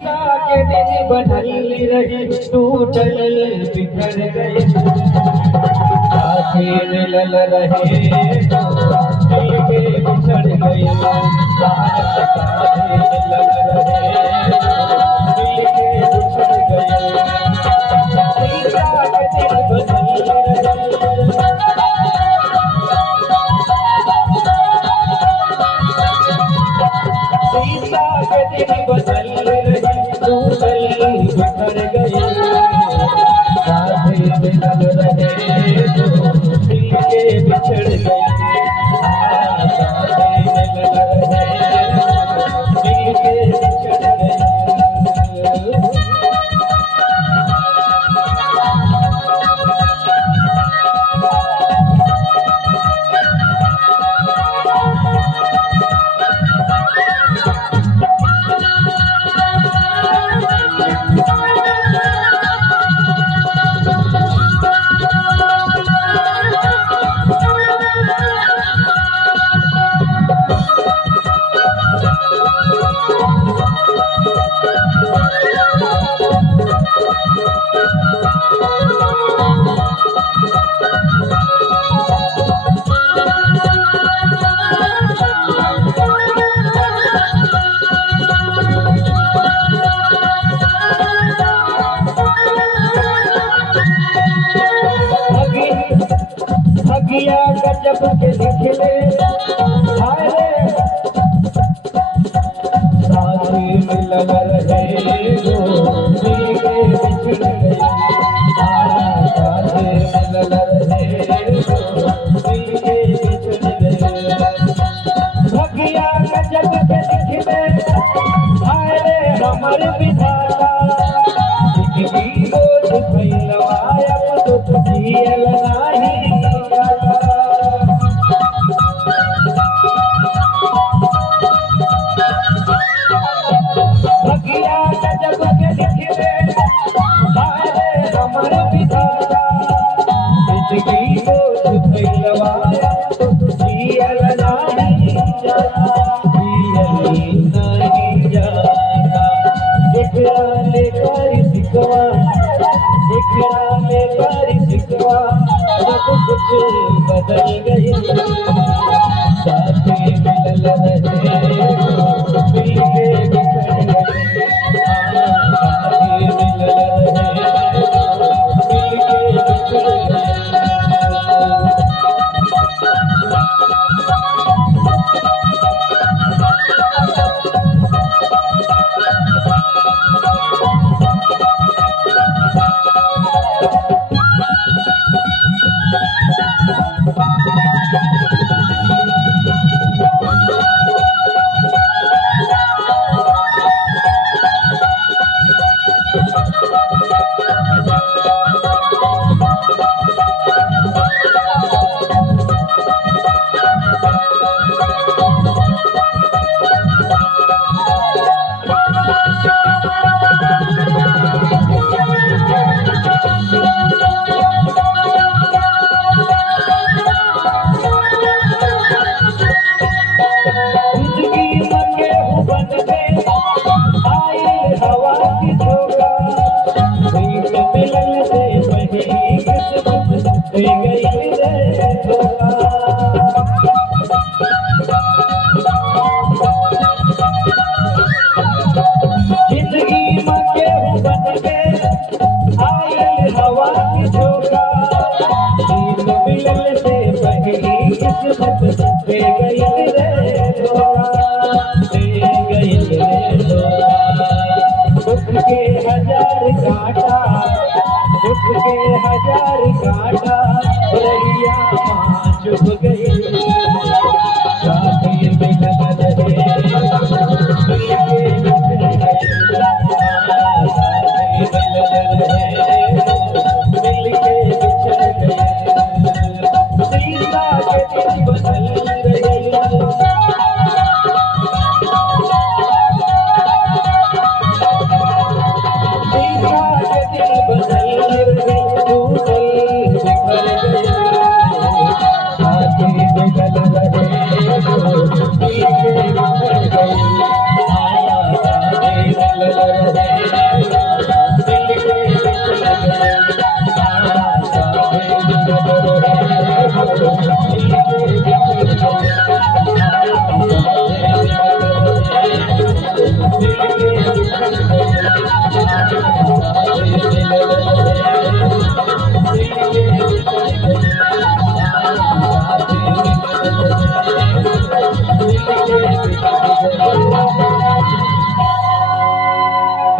के दिन बनल रही टूटल बिखर गए, साथी मिलल रहे दिल के बिछड़ गए, साथी मिलल रहे दिल के बिछड़ गए। सीता के दिन बनल सीता के दिन बनल टूटल बिखर गए, साथी मिलल रहे दिल के बिछड़ गए, साथी मिलल रहे दिल के बिछड़ गए। भगिया गजब के लिखले हाय रे, साथी मिलल रहे दिल के बिछड़ गए, साथी मिलल रहे दिल के बिछड़ गए। भगिया गजब के लिखले हाय रे हमर विधाता, जिंदगी बोझ फैलवाया दुख जियल नाही। भगिया गजब के लिखले हाय रे हमर विधाता, जिंदगी बोझ फैलवाया दुख जियल नाही जाता, जियल नाही जाता। एकरा ले करी सिकवा, एकरा ले करी सिकवा, सब कुछ बदल गई, साथी मिलल रहे दिल के बिछड़ गए, साथी मिलल रहे दिल के बिछड़ गए।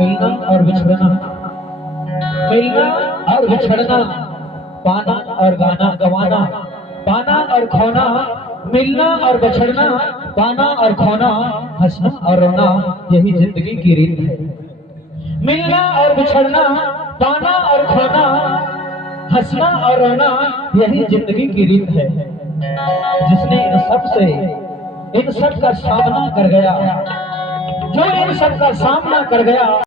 मिलना और बिछड़ना, मिलना और बिछड़ना, पाना और गाना गवाना, पाना और खोना, मिलना और बिछड़ना, पाना और खोना, हंसना और रोना, यही जिंदगी की रीत है। मिलना और बिछड़ना, पाना और खोना, हंसना और रोना, यही जिंदगी की रीत है। जिसने इन सब का सामना कर गया, जो इन सब का सामना कर गया,